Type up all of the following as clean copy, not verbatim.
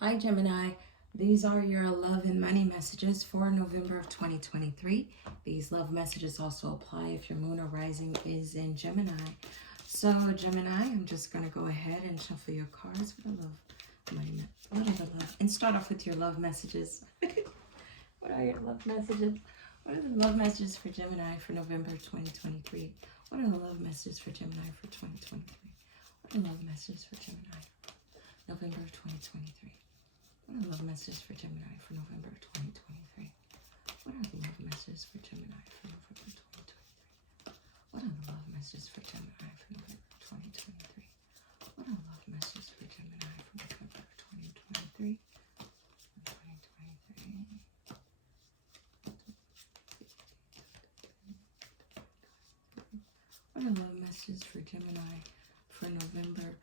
Hi Gemini, these are your love and money messages for November of 2023. These love messages also apply if your moon or rising is in Gemini. So Gemini, I'm just going to go ahead and shuffle your cards for the love money. What are the love? And start off with your love messages. What are your love messages? What are the love messages for Gemini for November 2023? What are the love messages for Gemini for 2023? What are the love messages for Gemini November 2023? What are the love messages for Gemini for November 2023? What are the love messages for Gemini for November 2023? What are the love messages for Gemini for November 2023? What are the love messages for Gemini for November 2023? 2023. What are the love messages for Gemini for November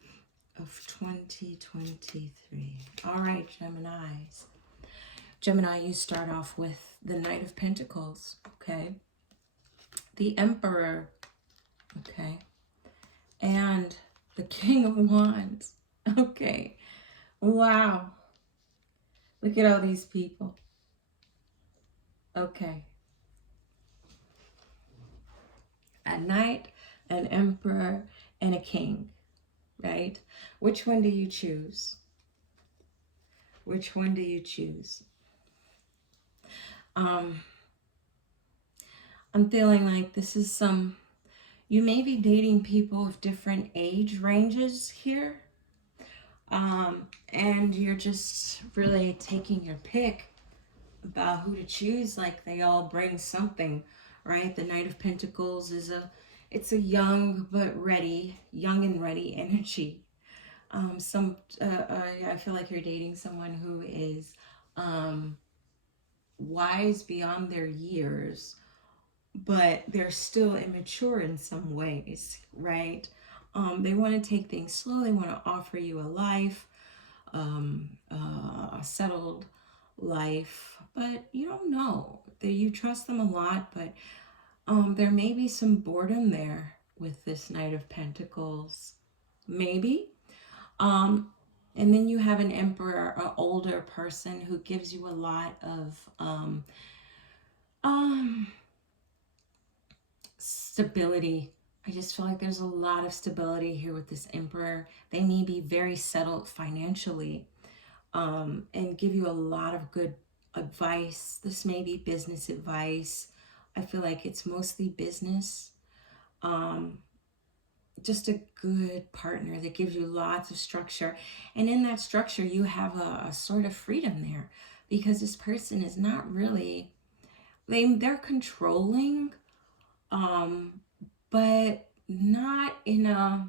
of 2023? All right, Geminis. Gemini, you start off with the Knight of Pentacles, okay? The Emperor, okay? And the King of Wands, okay? Wow. Look at all these people. Okay. A Knight, an Emperor, and a King, right? Which one do you choose? Which one do you choose? I'm feeling like this is you may be dating people of different age ranges here. And you're just really taking your pick about who to choose. Like they all bring something, right? The Knight of Pentacles it's a young and ready energy. I feel like you're dating someone who is wise beyond their years, but they're still immature in some ways, right? They want to take things slow. They want to offer you a life, a settled life, but you don't know. You trust them a lot, but there may be some boredom there with this Knight of Pentacles, maybe. And then you have an Emperor, an older person who gives you a lot of stability. I just feel like there's a lot of stability here with this Emperor. They may be very settled financially and give you a lot of good advice. This may be business advice. I feel like it's mostly business. Just a good partner that gives you lots of structure. And in that structure, you have a sort of freedom there because this person is not really, they're controlling, but not in a,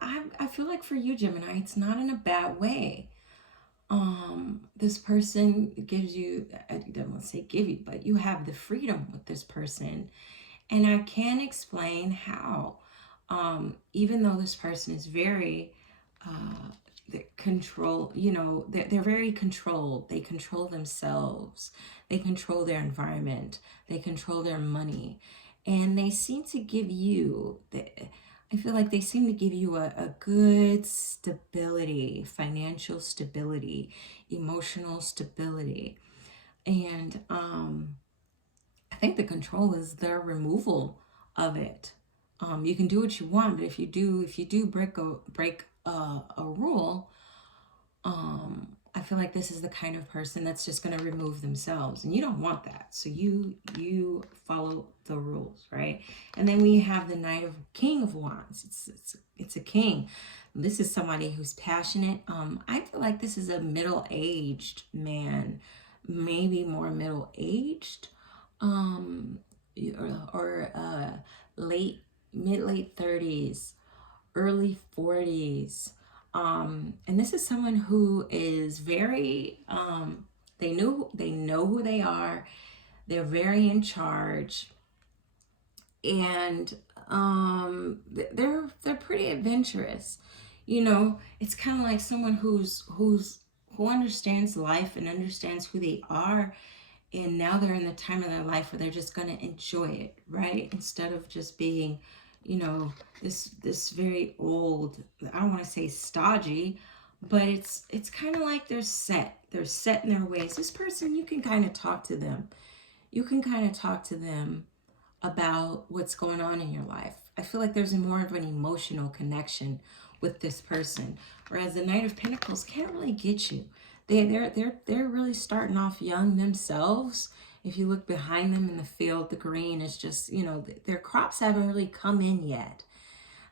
I feel like for you, Gemini, it's not in a bad way. This person gives you, I don't want to say give you, but you have the freedom with this person. And I can explain how, even though this person is very control, they're very controlled. They control themselves. They control their environment. They control their money. And they seem to give you, I feel like they seem to give you a good stability, financial stability, emotional stability. And I think the control is their removal of it. You can do what you want, but if you do break a rule, I feel like this is the kind of person that's just going to remove themselves, and you don't want that. So you follow the rules, right? And then we have the King of Wands. It's a king. This is somebody who's passionate. I feel like this is a middle-aged man, maybe more middle-aged, or late 30s, early 40s. And this is someone who is very, they know who they are. They're very in charge, and they're pretty adventurous. It's kind of like someone who understands life and understands who they are, and now they're in the time of their life where they're just going to enjoy it, right? Instead of just being, this very old, I don't want to say stodgy, but it's kind of like they're set in their ways. This person, you can kind of talk to them. You can kind of talk to them about what's going on in your life. I feel like there's more of an emotional connection with this person, whereas the Knight of Pentacles can't really get you. They're really starting off young themselves. If you look behind them in the field, the green is just, you know, their crops haven't really come in yet.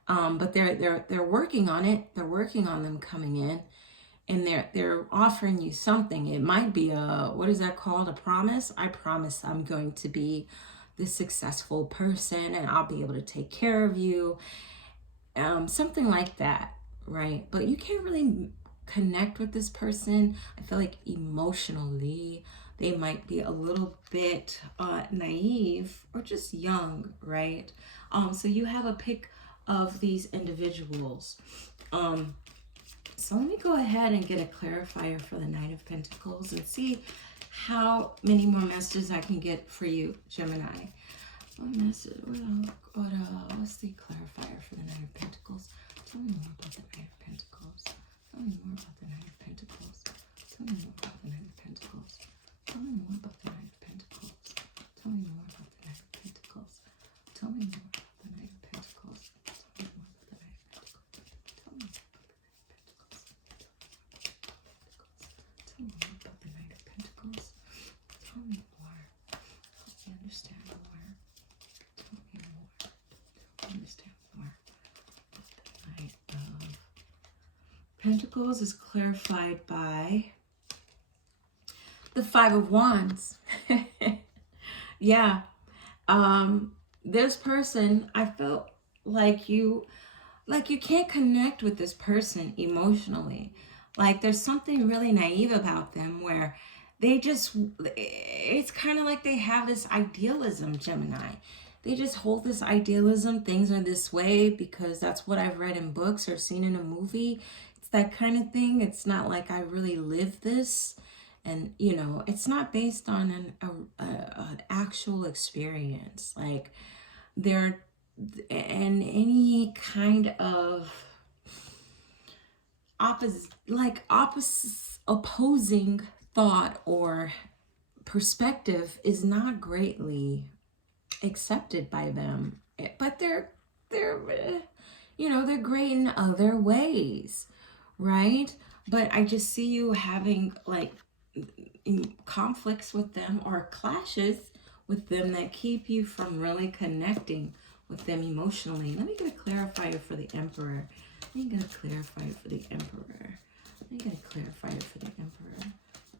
But they're working on it. They're working on them coming in, and they're offering you something. It might be a, what is that called? A promise. I promise I'm going to be this successful person, and I'll be able to take care of you. Something like that, right? But you can't really connect with this person. I feel like emotionally they might be a little bit naive or just young, right? So you have a pick of these individuals. So let me go ahead and get a clarifier for the Knight of Pentacles and see how many more messages I can get for you, Gemini. What's the clarifier for the Knight of Pentacles? Tell me more about the Knight of Pentacles. Tell me more about the Knight of Pentacles. Tell me more about the Knight of Pentacles. Tell me more about the Knight of Pentacles. Tell me more about the Knight of Pentacles. Tell me more about the Knight of Pentacles. Tell me more about the Knight of Pentacles. Tell me more about the Knight of Pentacles. Tell me more about the Knight of Pentacles. Tell me more. Help me understand more. Tell me more. Understand more. The Knight of Pentacles is clarified by the Five of Wands. Yeah. This person, I felt like you can't connect with this person emotionally. Like there's something really naive about them where they just, it's kind of like they have this idealism, Gemini. They just hold this idealism, things are this way because that's what I've read in books or seen in a movie. It's that kind of thing. It's not like I really live this. And, you know, it's not based on an actual experience. Like there, and any kind of opposing thought or perspective is not greatly accepted by them. But they're you know, they're great in other ways, right? But I just see you having like conflicts with them or clashes with them that keep you from really connecting with them emotionally. Let me get a clarifier for the Emperor. Let me get a clarifier for the Emperor. Let me get a clarifier for the Emperor.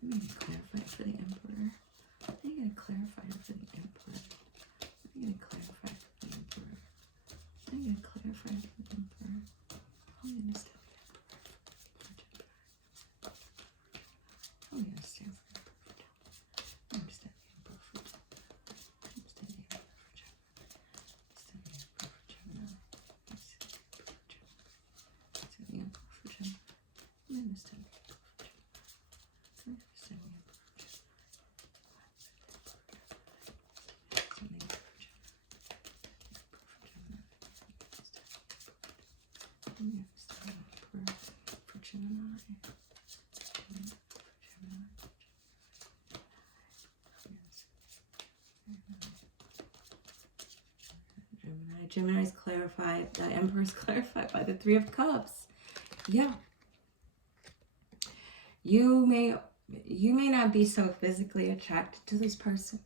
Let me get a clarifier for the Emperor. Let me get a clarifier for the Emperor. Let me get a clarifier for the Emperor. Let me get a clarifier for the Emperor. Help me understand the Emperor. Help me understand the Emperor. Understand the Emperor for Gemini. Understand the Emperor for Gemini. Understand the Emperor for Gemini. Understand the Emperor for Gemini. Understand the Emperor for Gemini. Understand the Emperor for Gemini. Gemini's clarified. The Emperor's clarified by the Three of Cups. Yeah. You may not be so physically attracted to this person,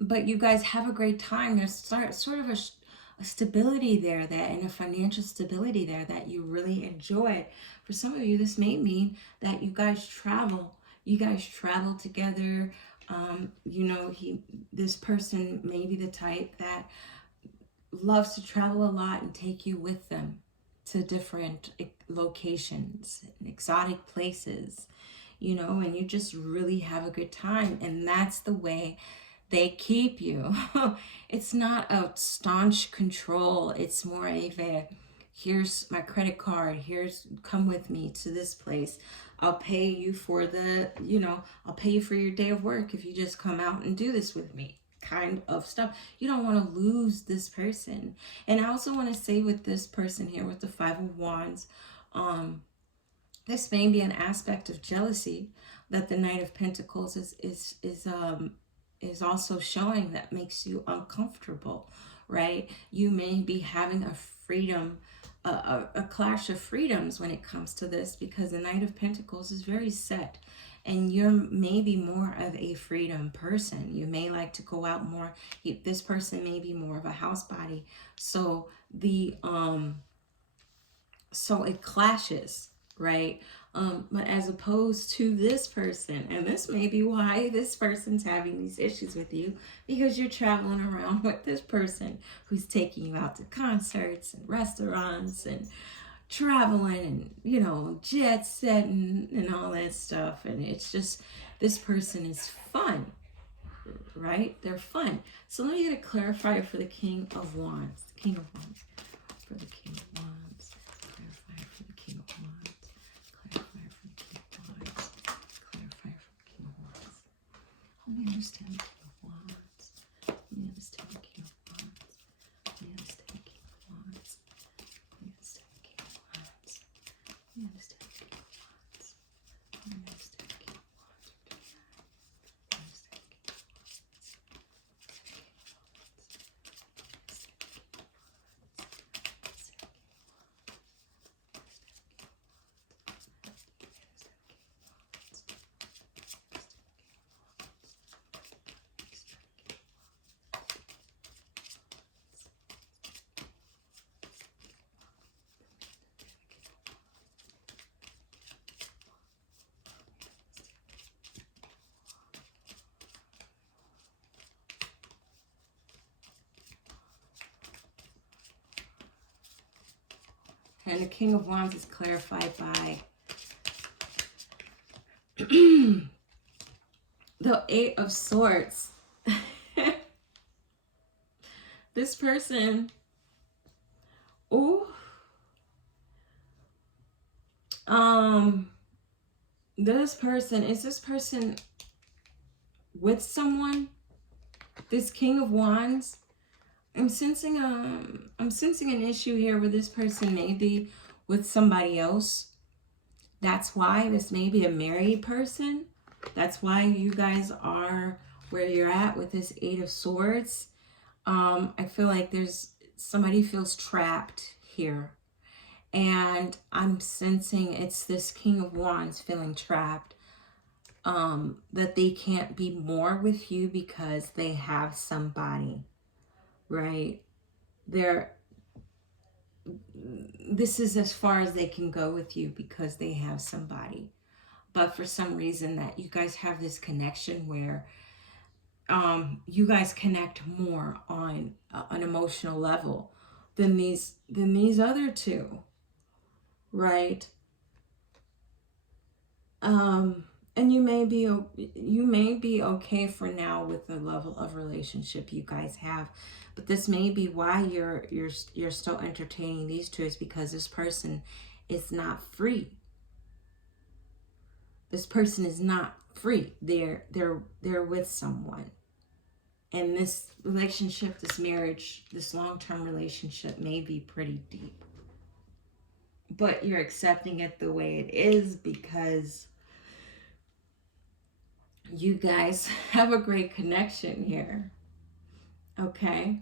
but you guys have a great time. There's sort of a stability there, that and a financial stability there that you really enjoy. For some of you, this may mean that you guys travel. You guys travel together. You know, this person may be the type that loves to travel a lot and take you with them to different locations and exotic places, you know, and you just really have a good time. And that's the way they keep you. It's not a staunch control. It's more of a, here's my credit card. Come with me to this place. I'll pay you for I'll pay you for your day of work if you just come out and do this with me, kind of stuff. You don't want to lose this person. And I also want to say with this person here with the Five of Wands, This may be an aspect of jealousy that the Knight of Pentacles is also showing, that makes you uncomfortable, right? You may be having a freedom, a clash of freedoms when it comes to this, because the Knight of Pentacles is very set, and you're maybe more of a freedom person. You may like to go out more. This person may be more of a house body. So so it clashes, right? But as opposed to this person, and this may be why this person's having these issues with you, because you're traveling around with this person who's taking you out to concerts and restaurants and traveling and, you know, jet setting and all that stuff. And it's just, this person is fun, right? They're fun. So let me get a clarifier for the King of Wands. The King of Wands. For the King of Wands. Clarifier for the King of Wands. Clarifier for the King of Wands. Clarifier for the King of Wands. Help me understand the King of Wands. Help me understand the King of Wands. Help me understand the King of Wands. Help me understand the King of Wands. Help me understand the King of Wands. Help me understand the King of Wands. And the King of Wands is clarified by the Eight of Swords. This person, this person, is this person with someone? This King of Wands, I'm sensing an issue here where this person may be with somebody else. That's why this may be a married person. That's why you guys are where you're at with this Eight of Swords. I feel like somebody feels trapped here. And I'm sensing it's this King of Wands feeling trapped. That they can't be more with you because they have somebody, right? This is as far as they can go with you because they have somebody. But for some reason that you guys have this connection where you guys connect more on an emotional level than these other two, right? And you may be okay for now with the level of relationship you guys have, but this may be why you're still entertaining these two, is because this person is not free. This person is not free. They're with someone. And this relationship, this marriage, this long-term relationship may be pretty deep. But you're accepting it the way it is because you guys have a great connection here. Okay?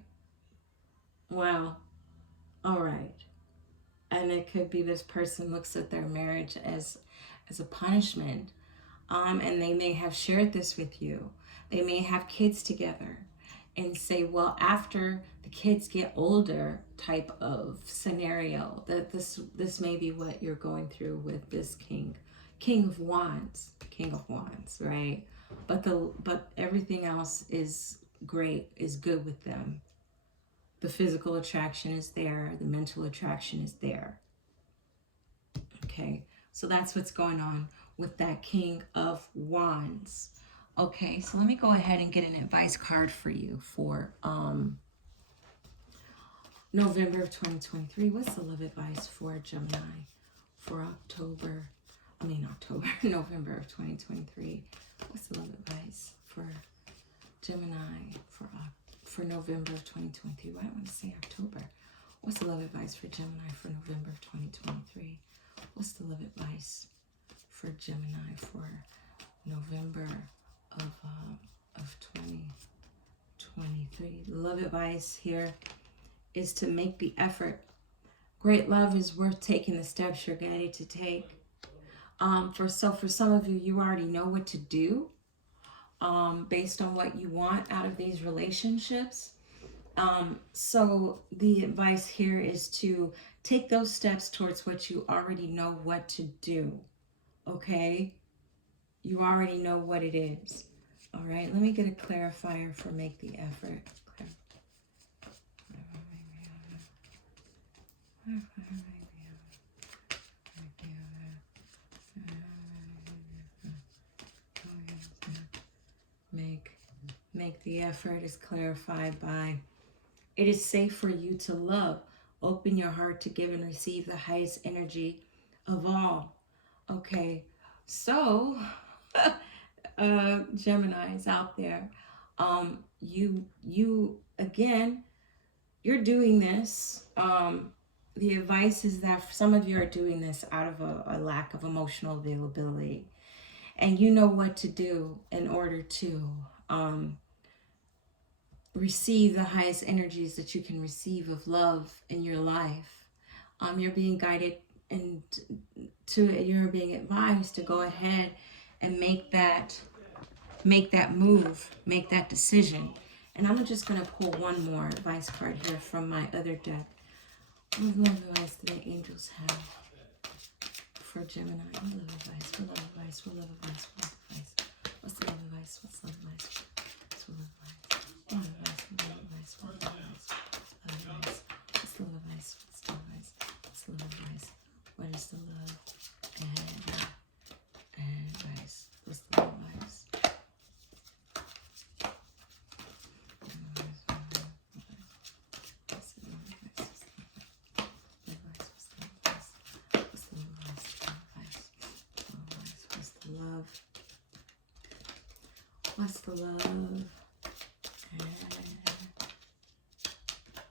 Well, all right. And it could be this person looks at their marriage as a punishment. And they may have shared this with you. They may have kids together and say, well, after the kids get older type of scenario, that this may be what you're going through with this King of Wands, right? But everything else is great, is good with them. The physical attraction is there, the mental attraction is there. Okay, so that's what's going on with that King of Wands. Okay, so let me go ahead and get an advice card for you for November of 2023. What's the love advice for Gemini for November of 2023? What's the love advice for Gemini for November of 2023? Why do I want to say October? What's the love advice for Gemini for November of 2023? What's the love advice for Gemini for November of 2023? The love advice here is to make the effort. Great love is worth taking the steps you're guided to take. For some of you, you already know what to do based on what you want out of these relationships. So the advice here is to take those steps towards what you already know what to do. Okay? You already know what it is. All right, let me get a clarifier for make the effort. Make the effort is clarified by, it is safe for you to love. Open your heart to give and receive the highest energy of all. Okay, so Geminis out there, you again, you're doing this. The advice is that some of you are doing this out of a lack of emotional availability, and you know what to do in order to receive the highest energies that you can receive of love in your life. You're being guided and you're being advised to go ahead and make that move, make that decision. And I'm just going to pull one more advice card here from my other deck. What love advice do the angels have for Gemini? What love advice? What love advice? What love advice? What love advice? What's the love advice? What's love advice? What's love advice? What love advice? What love advice? What love advice? What's the love advice? What's the love advice? What's the love advice? What is the love advice? What's the love advice? What's the love and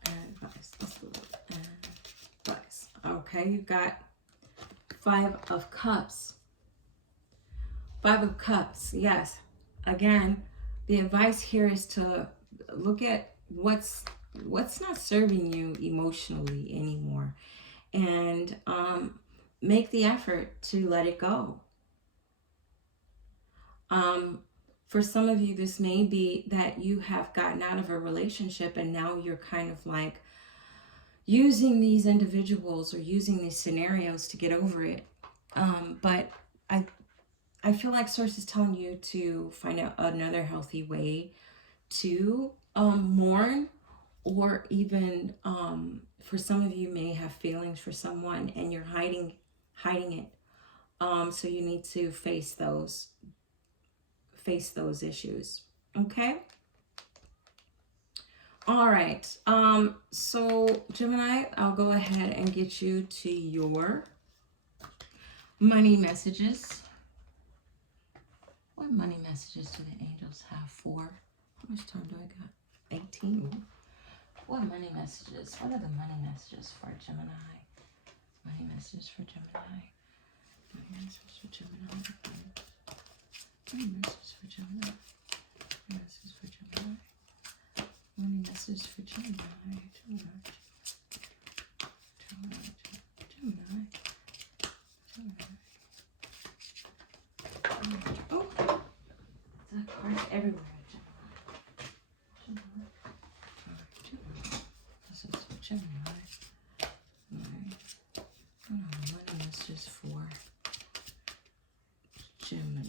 advice? What's the love and advice? Okay, you got 5 of Cups. 5 of Cups, yes. Again, the advice here is to look at what's not serving you emotionally anymore, and make the effort to let it go. For some of you, this may be that you have gotten out of a relationship and now you're kind of like using these individuals or using these scenarios to get over it. But I feel like Source is telling you to find out another healthy way to mourn, or even for some of you may have feelings for someone and you're hiding it. So you need to face those issues. Okay. All right. So Gemini, I'll go ahead and get you to your money messages. What money messages do the angels have for? How much time do I got? 18. What money messages? What are the money messages for Gemini? Money messages for Gemini. Money messages for Gemini. Money messages for Gemini. Money messages for Gemini. Money messages for Gemini. Gemini. Oh, the cards everywhere. Gemini. This is for Gemini. Money messages for Gemini.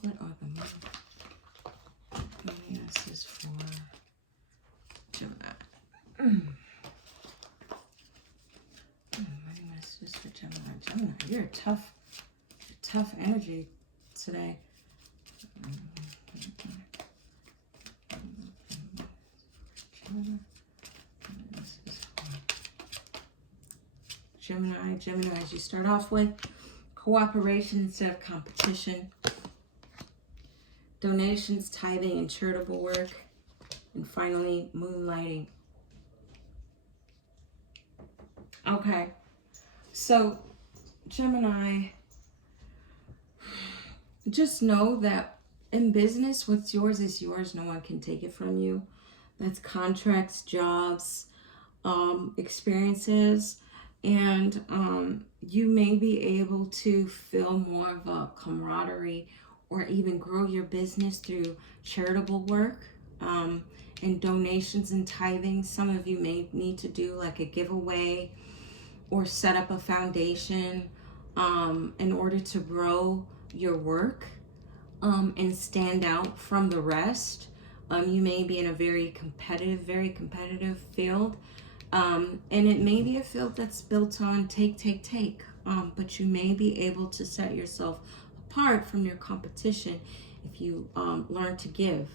What are the money messages for Gemini? Money messages for Gemini. Gemini, you're tough energy today. Gemini, as you start off with cooperation instead of competition. donations, tithing, and charitable work. And finally, moonlighting. Okay, so Gemini, just know that in business, what's yours is yours. No one can take it from you. That's contracts, jobs, experiences, and you may be able to feel more of a camaraderie or even grow your business through charitable work, and donations and tithing. Some of you may need to do like a giveaway or set up a foundation in order to grow your work and stand out from the rest. You may be in a very competitive field, and it may be a field that's built on take, but you may be able to set yourself apart from your competition if you learn to give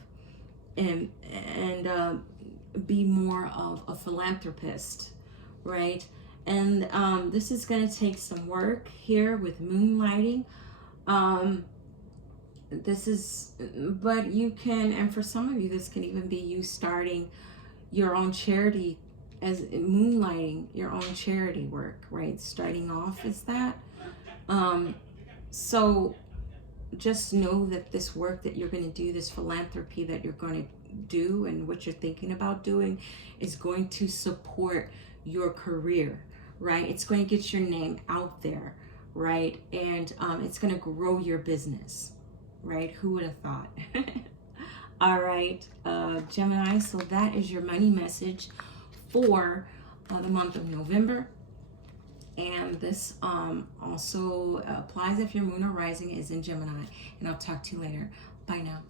and be more of a philanthropist, right? And this is going to take some work here with moonlighting. But you can, and for some of you, this can even be you starting your own charity, as moonlighting your own charity work, right? Starting off as that. So just know that this work that you're going to do, this philanthropy that you're going to do and what you're thinking about doing is going to support your career, right? It's going to get your name out there, right? And it's going to grow your business, right? Who would have thought? All right, Gemini, so that is your money message for the month of November. And this also applies if your moon or rising is in Gemini. And I'll talk to you later. Bye now.